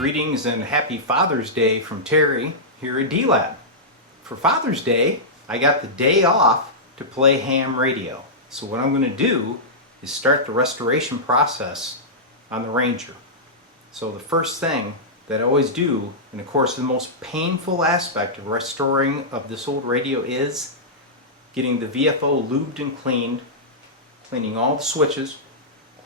Greetings and happy Father's Day from Terry here at D-lab. For Father's Day, I got the day off to play ham radio. So what I'm going to do is start the restoration process on the Ranger. So the first thing that I always do, and of course the most painful aspect of restoring of this old radio, is getting the VFO lubed and cleaned, cleaning all the switches,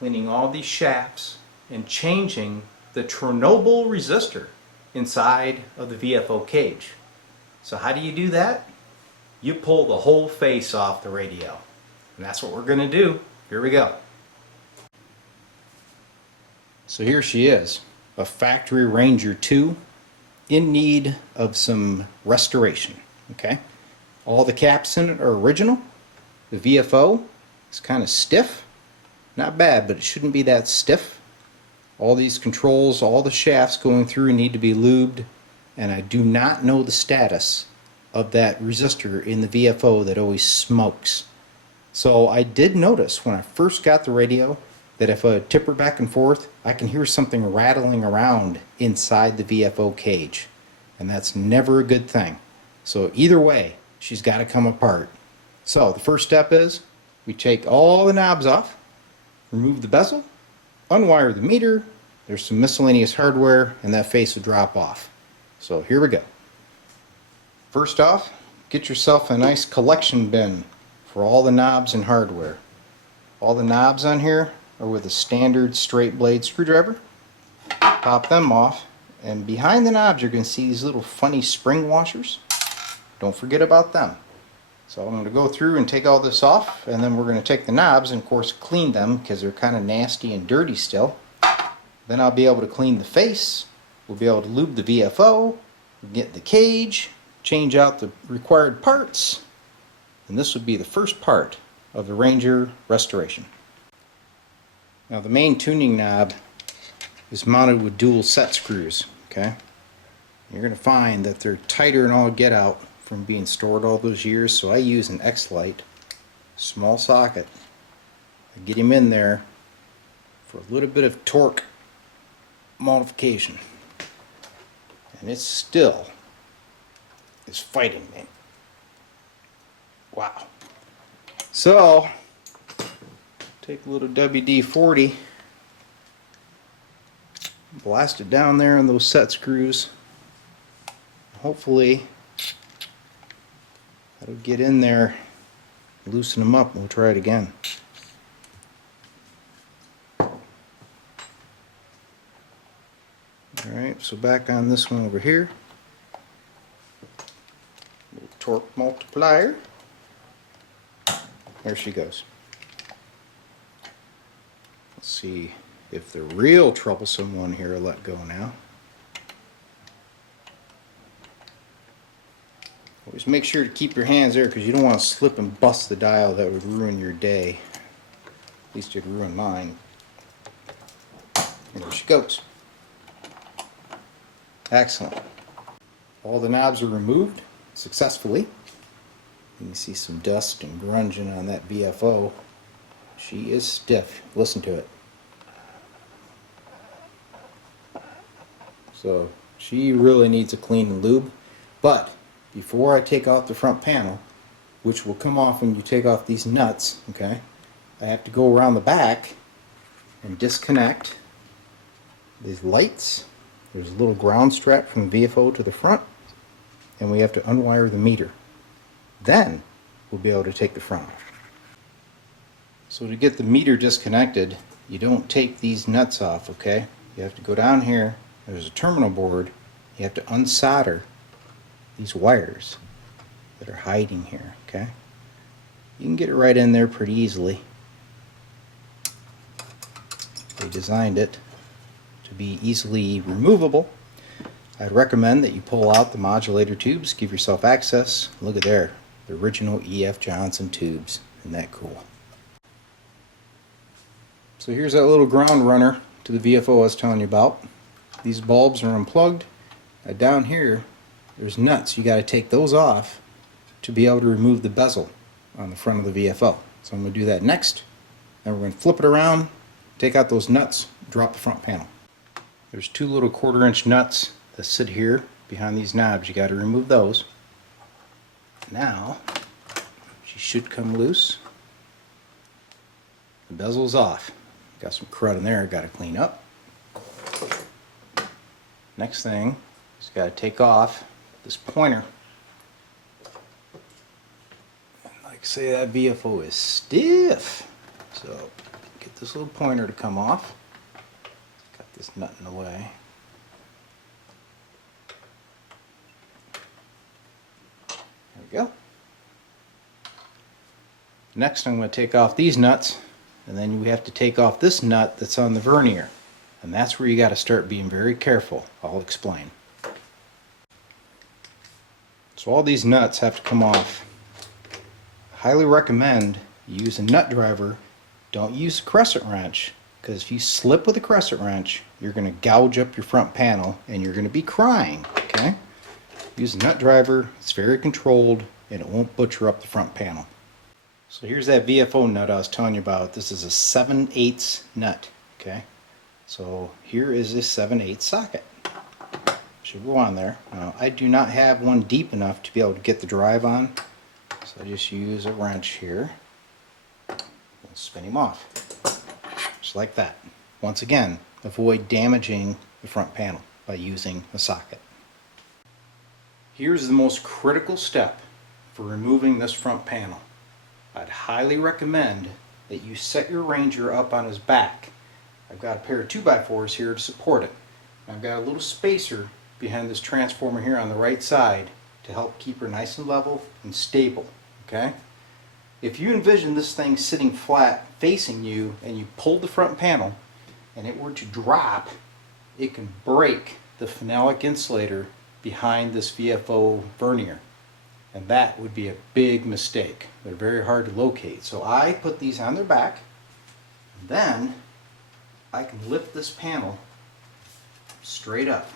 cleaning all these shafts, and changing the Chernobyl resistor inside of the VFO cage. So how do you do that? You pull the whole face off the radio. And that's what we're going to do. Here we go. So here she is, a factory Ranger 2 in need of some restoration. Okay, all the caps in it are original. The VFO is kind of stiff. Not bad, but it shouldn't be that stiff. All these controls, all the shafts going through need to be lubed, and I do not know the status of that resistor in the VFO that always smokes. So I did notice when I first got the radio that if I tip her back and forth, I can hear something rattling around inside the VFO cage, and that's never a good thing. So either way, she's got to come apart. So the first step is we take all the knobs off, remove the bezel, unwire the meter, there's some miscellaneous hardware, and that face will drop off. So here we go. First off, get yourself a nice collection bin for all the knobs and hardware. All the knobs on here are with a standard straight blade screwdriver. Pop them off, and behind the knobs you're going to see these little funny spring washers. Don't forget about them. So I'm going to go through and take all this off, and then we're going to take the knobs and of course clean them because they're kind of nasty and dirty still. Then I'll be able to clean the face, we'll be able to lube the VFO, get the cage, change out the required parts, and this would be the first part of the Ranger restoration. Now the main tuning knob is mounted with dual set screws. Okay, you're going to find that they're tighter than all get out from being stored all those years, so I use an X-Lite small socket. I get him in there for a little bit of torque modification, and it still is fighting me. Wow. So take a little WD-40, blast it down there on those set screws. Hopefully that'll get in there, loosen them up, and we'll try it again. Alright, so back on this one over here. Little torque multiplier. There she goes. Let's see if the real troublesome one here will let go now. Always make sure to keep your hands there because you don't want to slip and bust the dial. That would ruin your day. At least it'd ruin mine. And there she goes. Excellent. All the knobs are removed successfully. You can see some dust and grunging on that VFO. She is stiff. Listen to it. So she really needs a clean and lube. But before I take off the front panel, which will come off when you take off these nuts, okay, I have to go around the back and disconnect these lights. There's a little ground strap from the VFO to the front, and we have to unwire the meter. Then we'll be able to take the front off. So to get the meter disconnected, you don't take these nuts off, okay? You have to go down here, there's a terminal board, you have to unsolder these wires that are hiding here, okay? You can get it right in there pretty easily. They designed it to be easily removable. I'd recommend that you pull out the modulator tubes, give yourself access. Look at there, the original E.F. Johnson tubes. Isn't that cool? So here's that little ground runner to the VFO I was telling you about. These bulbs are unplugged. Down here there's nuts. You got to take those off to be able to remove the bezel on the front of the VFO. So I'm going to do that next. Then we're going to flip it around, take out those nuts, drop the front panel. There's two little 1/4-inch nuts that sit here behind these knobs. You got to remove those. Now she should come loose. The bezel's off. Got some crud in there I got to clean up. Next thing is got to take off this pointer. And like I say, that VFO is stiff. So get this little pointer to come off. Got this nut in the way. There we go. Next I'm going to take off these nuts, and then we have to take off this nut that's on the vernier. And that's where you got to start being very careful. I'll explain. So all these nuts have to come off. I highly recommend you use a nut driver. Don't use a crescent wrench, because if you slip with a crescent wrench, you're going to gouge up your front panel and you're going to be crying. Okay? Use a nut driver. It's very controlled and it won't butcher up the front panel. So here's that VFO nut I was telling you about. This is a 7/8 nut. Okay? So here is this 7/8 socket. Should go on there. Now I do not have one deep enough to be able to get the drive on, so I just use a wrench here and spin him off. Just like that. Once again, avoid damaging the front panel by using a socket. Here's the most critical step for removing this front panel. I'd highly recommend that you set your Ranger up on his back. I've got a pair of 2x4s here to support it. I've got a little spacer behind this transformer here on the right side to help keep her nice and level and stable. Okay? If you envision this thing sitting flat facing you and you pulled the front panel and it were to drop, it can break the phenolic insulator behind this VFO vernier. And that would be a big mistake. They're very hard to locate. So I put these on their back, and then I can lift this panel straight up.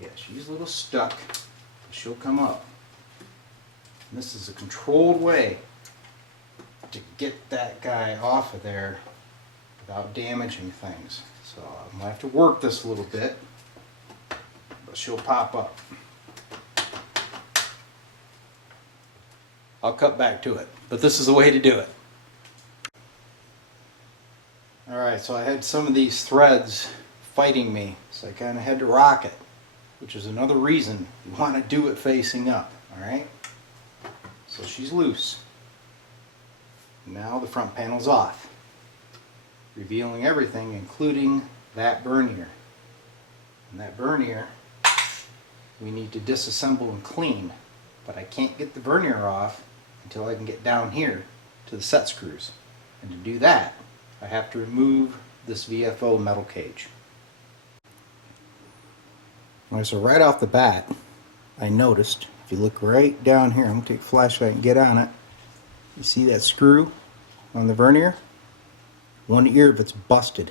Yeah, she's a little stuck, but she'll come up. And this is a controlled way to get that guy off of there without damaging things. So I'm going to have to work this a little bit, but she'll pop up. I'll cut back to it, but this is the way to do it. Alright, so I had some of these threads fighting me, so I kind of had to rock it, which is another reason you want to do it facing up. Alright, so she's loose. Now the front panel's off, revealing everything, including that vernier. And that vernier we need to disassemble and clean, but I can't get the vernier off until I can get down here to the set screws. And to do that, I have to remove this VFO metal cage. Alright, so right off the bat, I noticed, if you look right down here, I'm going to take a flashlight and get on it. You see that screw on the vernier? One ear of it's busted.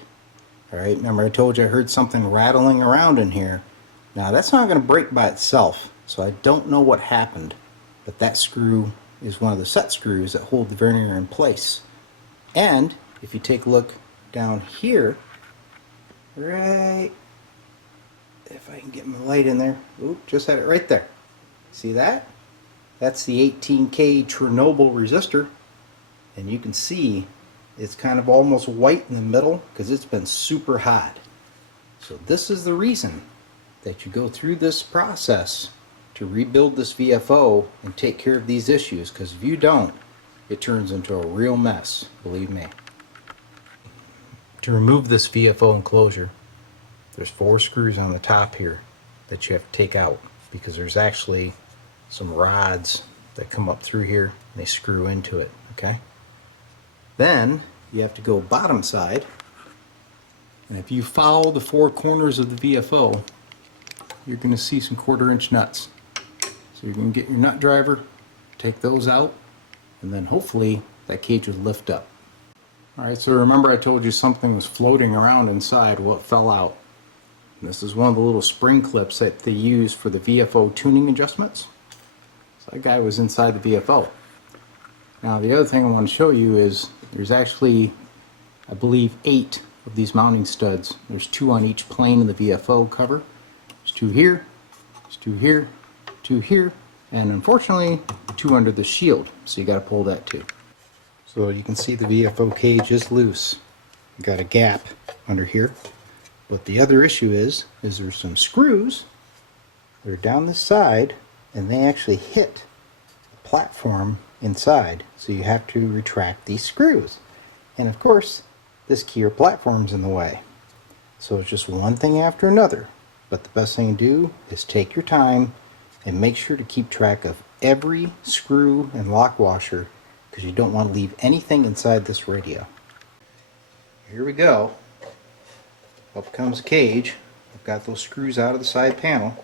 Alright, remember I told you I heard something rattling around in here. Now that's not going to break by itself, so I don't know what happened. But that screw is one of the set screws that hold the vernier in place. And if you take a look down here, right, if I can get my light in there, oop, just had it right there. See that? That's the 18K Chernobyl resistor, and you can see it's kind of almost white in the middle because it's been super hot. So this is the reason that you go through this process to rebuild this VFO and take care of these issues, because if you don't, it turns into a real mess, believe me. To remove this VFO enclosure, there's 4 screws on the top here that you have to take out, because there's actually some rods that come up through here and they screw into it. Okay, then you have to go bottom side, and if you follow the 4 corners of the VFO, you're going to see some 1/4-inch nuts. So you're going to get your nut driver, take those out, and then hopefully that cage will lift up. Alright, so remember I told you something was floating around inside. Well, it fell out. And this is one of the little spring clips that they use for the VFO tuning adjustments. So that guy was inside the VFO. Now the other thing I want to show you is there's actually, I believe, 8 of these mounting studs. There's 2 on each plane of the VFO cover. There's 2 here, there's 2 here, 2 here, and unfortunately 2 under the shield, so you got to pull that too. So you can see the VFO cage is loose. You got a gap under here. But the other issue is there's some screws that are down the side, and they actually hit the platform inside. So you have to retract these screws. And of course, this keyer platform's in the way. So it's just one thing after another. But the best thing to do is take your time and make sure to keep track of every screw and lock washer, because you don't want to leave anything inside this radio. Here we go. Up comes the cage. I've got those screws out of the side panel.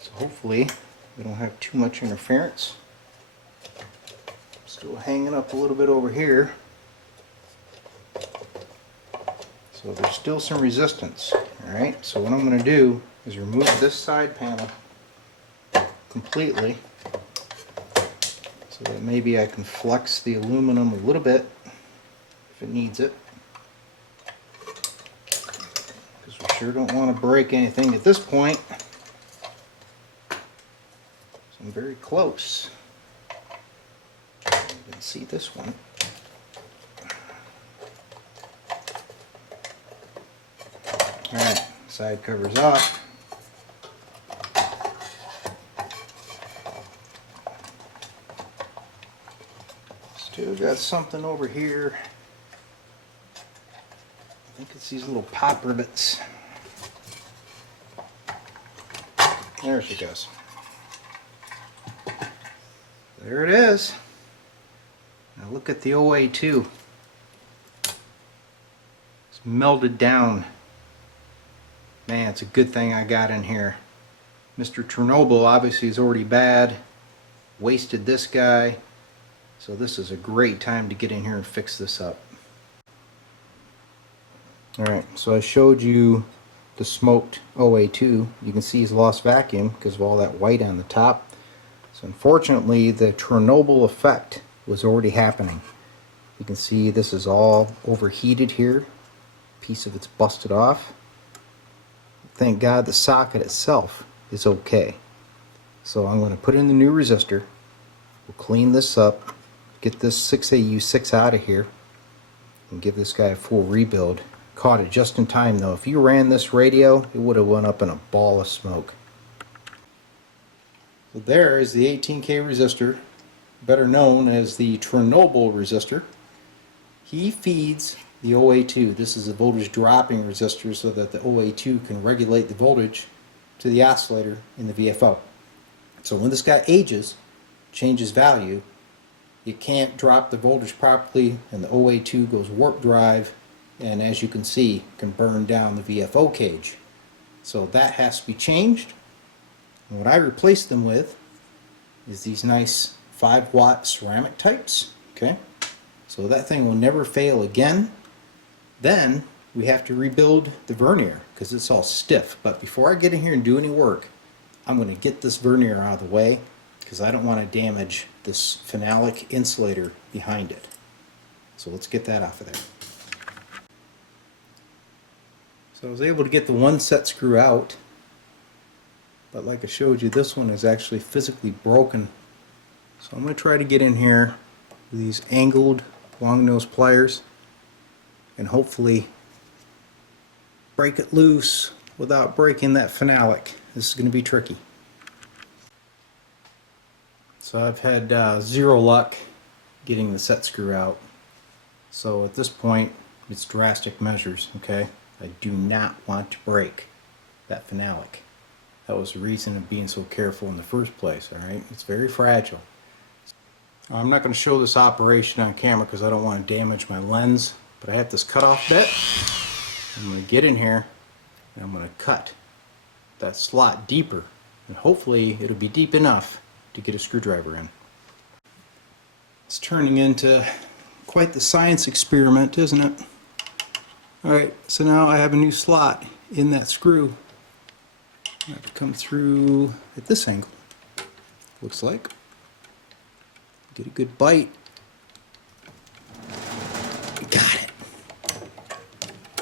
So hopefully we don't have too much interference. Still hanging up a little bit over here. So there's still some resistance. Alright, so what I'm going to do is remove this side panel completely, so that maybe I can flex the aluminum a little bit if it needs it. Because we sure don't want to break anything at this point. So I'm very close. You can see this one. Alright, side cover's off. Still got something over here. I think it's these little pop rivets. There she goes. There it is. Now look at the OA2. It's melted down. Man, it's a good thing I got in here. Mr. Chernobyl obviously is already bad. Wasted this guy. So this is a great time to get in here and fix this up. Alright, so I showed you the smoked OA2. You can see he's lost vacuum because of all that white on the top. So unfortunately the Chernobyl effect was already happening. You can see this is all overheated here. A piece of it's busted off. Thank God the socket itself is okay. So I'm going to put in the new resistor. We'll clean this up, get this 6AU6 out of here, and give this guy a full rebuild. Caught it just in time though. If you ran this radio, it would have went up in a ball of smoke. So there is the 18K resistor, better known as the Chernobyl resistor. He feeds the OA2. This is a voltage dropping resistor so that the OA2 can regulate the voltage to the oscillator in the VFO. So when this guy ages, changes value, you can't drop the voltage properly and the OA2 goes warp drive, and as you can see, can burn down the VFO cage. So that has to be changed. And what I replaced them with is these nice 5-watt ceramic types. Okay, so that thing will never fail again. Then we have to rebuild the vernier because it's all stiff. But before I get in here and do any work, I'm going to get this vernier out of the way because I don't want to damage this phenolic insulator behind it. So let's get that off of there. So I was able to get the one set screw out, but like I showed you, this one is actually physically broken. So I'm going to try to get in here with these angled long nose pliers and hopefully break it loose without breaking that phenolic. This is going to be tricky. So I've had zero luck getting the set screw out. So at this point, it's drastic measures, okay? I do not want to break that phenolic. That was the reason of being so careful in the first place, alright? It's very fragile. I'm not going to show this operation on camera because I don't want to damage my lens, but I have this cutoff bit. I'm going to get in here and I'm going to cut that slot deeper, and hopefully it'll be deep enough to get a screwdriver in. It's turning into quite the science experiment, isn't it? Alright, so now I have a new slot in that screw. I have to come through at this angle, looks like. Get a good bite. Got it.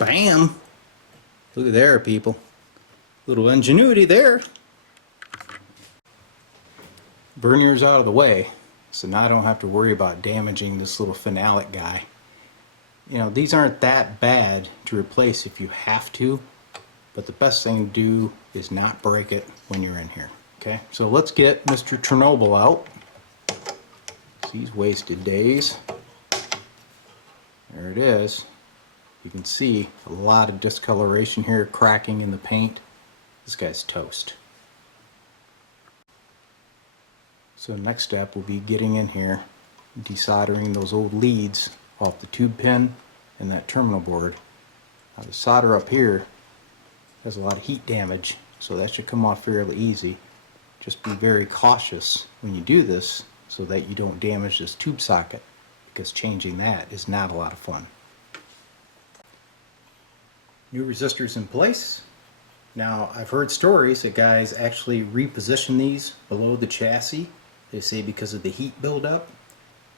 Bam! Look at there, people. Little ingenuity there. Vernier's out of the way, so now I don't have to worry about damaging this little phenolic guy. You know, these aren't that bad to replace if you have to, but the best thing to do is not break it when you're in here. Okay, so let's get Mr. Chernobyl out. He's wasted days. There it is. You can see a lot of discoloration here, cracking in the paint. This guy's toast. So the next step will be getting in here, desoldering those old leads off the tube pin and that terminal board. Now the solder up here has a lot of heat damage, so that should come off fairly easy. Just be very cautious when you do this so that you don't damage this tube socket, because changing that is not a lot of fun. New resistors in place. Now I've heard stories that guys actually reposition these below the chassis. They say because of the heat buildup,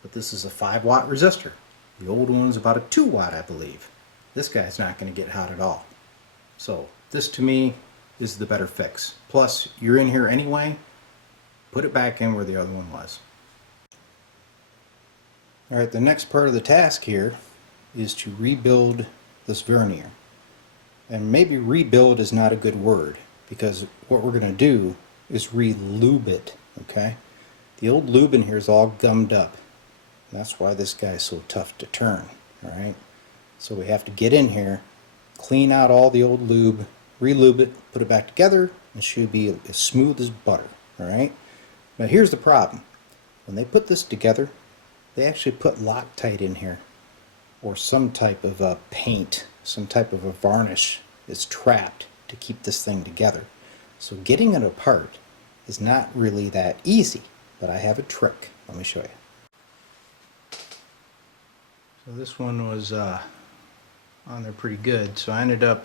but this is a 5-watt resistor. The old one's about a 2-watt, I believe. This guy's not going to get hot at all. So this to me is the better fix. Plus, you're in here anyway, put it back in where the other one was. Alright, the next part of the task here is to rebuild this vernier. And maybe rebuild is not a good word, because what we're going to do is re-lube it, okay? The old lube in here is all gummed up. And that's why this guy is so tough to turn, alright? So we have to get in here, clean out all the old lube, re-lube it, put it back together, and it should be as smooth as butter, alright? But here's the problem. When they put this together, they actually put Loctite in here, or some type of a paint, some type of a varnish is trapped to keep this thing together. So getting it apart is not really that easy, but I have a trick. Let me show you. So this one was on there pretty good, so I ended up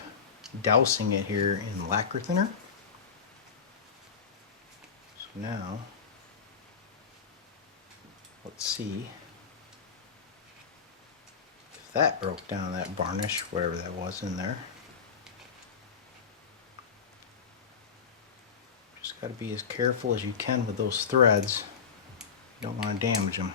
dousing it here in lacquer thinner. So now, let's see if that broke down that varnish, whatever that was in there. Just got to be as careful as you can with those threads. You don't want to damage them.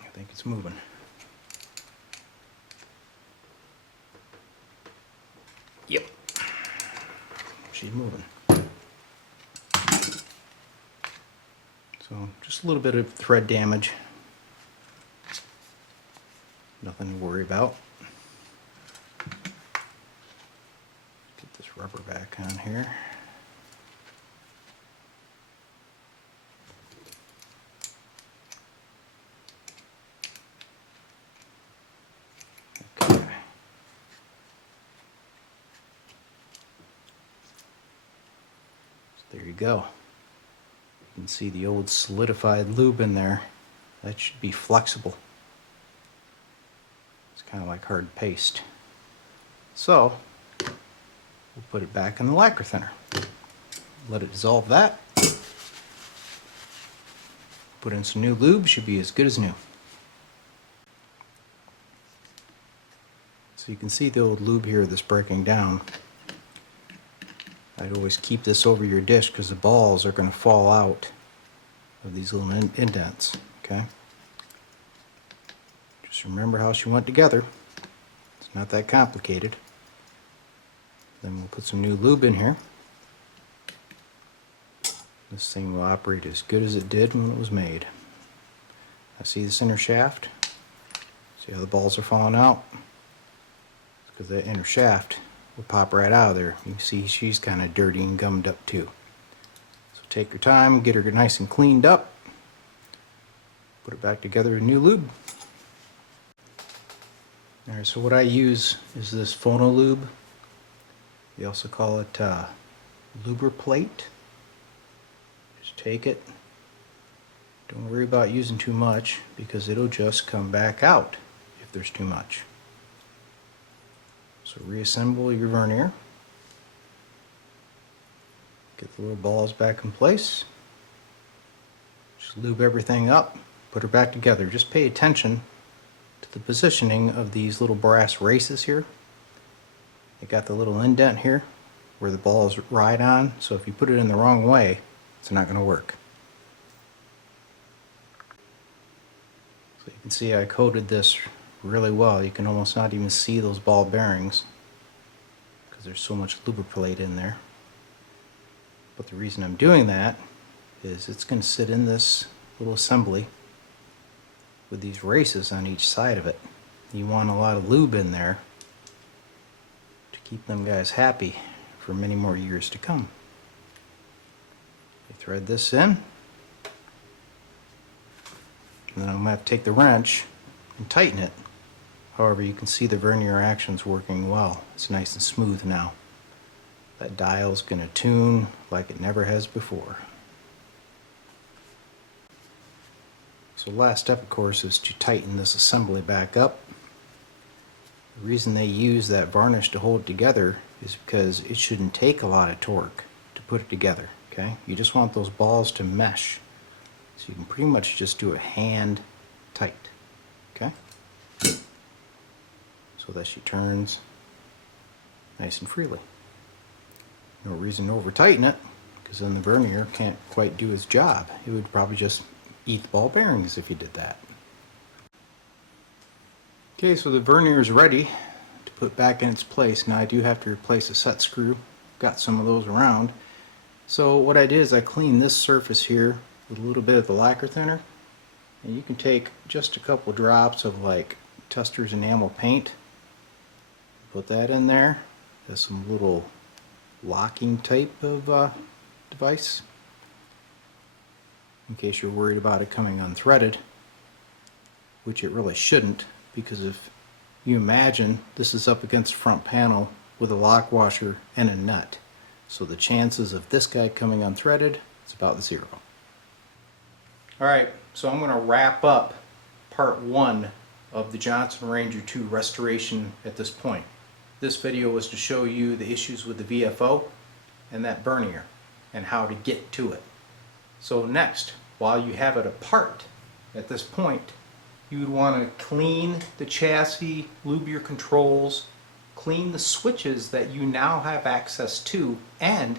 I think it's moving. Yep. She's moving. So just a little bit of thread damage. Nothing to worry about. Get this rubber back on here. Okay. So there you go. You can see the old solidified lube in there. That should be flexible. It's kind of like hard paste. So we'll put it back in the lacquer thinner. Let it dissolve that. Put in some new lube, should be as good as new. So you can see the old lube here that's breaking down. I'd always keep this over your dish because the balls are going to fall out of these little indents, okay? Just remember how she went together. It's not that complicated. Then we'll put some new lube in here. This thing will operate as good as it did when it was made. I see the center shaft. See how the balls are falling out? It's because that inner shaft will pop right out of there. You can see she's kind of dirty and gummed up too. So take your time, get her nice and cleaned up, put it back together with new lube. Alright, so what I use is this Phono lube. We also call it Lubriplate. Just take it. Don't worry about using too much because it'll just come back out if there's too much. So reassemble your vernier. Get the little balls back in place. Just lube everything up. put her back together. Just pay attention to the positioning of these little brass races here. They got the little indent here where the balls ride on, so if you put it in the wrong way, it's not going to work. So you can see I coated this really well. You can almost not even see those ball bearings because there's so much lubricate in there. But the reason I'm doing that is it's going to sit in this little assembly with these races on each side of it. You want a lot of lube in there to keep them guys happy for many more years to come. You thread this in, and then I'm going to have to take the wrench and tighten it. However, you can see the vernier action's working well. It's nice and smooth now. That dial's going to tune like it never has before. So the last step, of course, is to tighten this assembly back up. The reason they use that varnish to hold it together is because it shouldn't take a lot of torque to put it together, okay? You just want those balls to mesh. So you can pretty much just do it hand tight, okay? So that she turns nice and freely. No reason to over tighten it, because then the vernier can't quite do its job. It would probably just eat the ball bearings if you did that. Okay, so the vernier is ready to put back in its place. Now I do have to replace a set screw. Got some of those around. So what I did is I cleaned this surface here with a little bit of the lacquer thinner. And you can take just a couple drops of like Testors enamel paint. Put that in there. There's some little locking type of device, in case you're worried about it coming unthreaded, which it really shouldn't, because if you imagine this is up against the front panel with a lock washer and a nut, so the chances of this guy coming unthreaded is about 0. Alright, so I'm going to wrap up part 1 of the Johnson Ranger 2 restoration at this point. This video was to show you the issues with the VFO and that vernier and how to get to it. So next, while you have it apart at this point, you would want to clean the chassis, lube your controls, clean the switches that you now have access to, and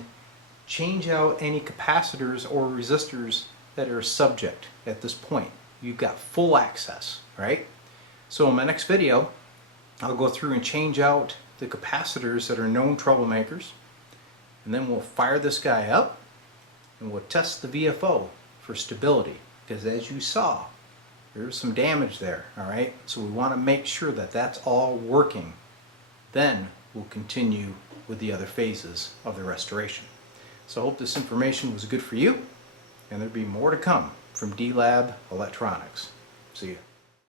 change out any capacitors or resistors that are subject at this point. You've got full access, right? So in my next video, I'll go through and change out the capacitors that are known troublemakers, and then we'll fire this guy up and we'll test the VFO for stability, because as you saw, there's some damage there. Alright, so we want to make sure that that's all working. Then we'll continue with the other phases of the restoration. So I hope this information was good for you, and there'll be more to come from D-lab Electronics. See you.